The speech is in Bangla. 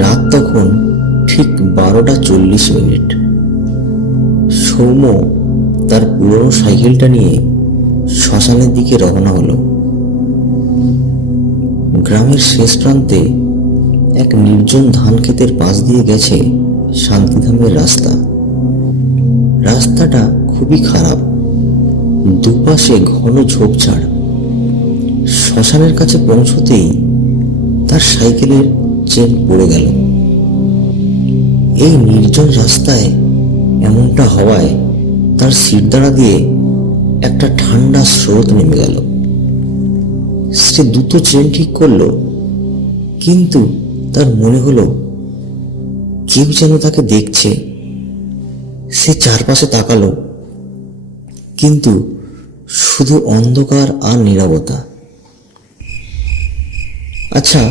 রাত তখন ঠিক 12:40। সৌম্য তার পুরনো সাইকেলটা নিয়ে শ্মশানের দিকে রওনা হলো। গ্রামের শেষ প্রান্তে এক নির্জন ধান ক্ষেতের পাশ দিয়ে গেছে শান্তিধামের রাস্তা। রাস্তাটা খুবই খারাপ, দুপাশে ঘন ঝোপঝাড়। শ্মশানের কাছে পৌঁছতেই তার সাইকেলের চেন পড়ে গেল। এই নির্জন রাস্তায় এমনটা হওয়ায় তার শিরদাঁড়া দিয়ে একটা ঠান্ডা স্রোত নেমে গেল। সে দ্রুত চেন ঠিক করলো, কিন্তু তার মনে হলো কেউ যেন তাকে দেখছে। সে চারপাশে তাকালো, কিন্তু শুধু অন্ধকার আর নীরবতা। আচ্ছা,